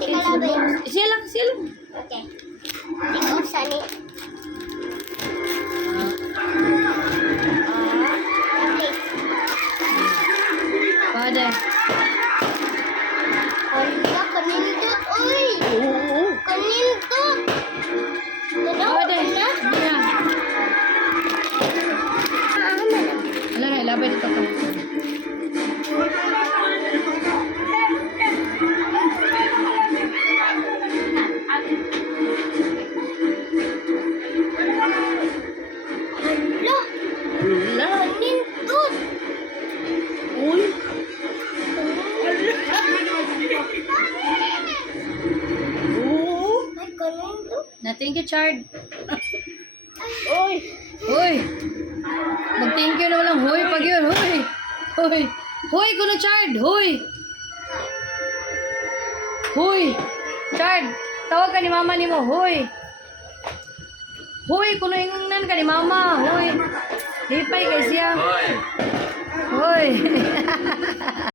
Siya lang. Okay. Ikaw sani. Pwede. Hala, kanindot, uy! Oo. Kanindot! Ganawa Pwede. ka na? Hindi na. Wala na, ilabay dito ka. Hala, Wala. kanindot! Uy. Oo. Ay, kanindot. Na-thank you, Chard. Uy. Uy. Mag-thank you na lang. Hoy, pag yun. Hoy. Hoy. Hoy, kuno Chard. Hoy. Hoy. Chard. Tawag ka ni mama ni mo. Hoy. Hoy, kuno ingnan ka ni mama. Hoy. Lipay kay siya. Hoy.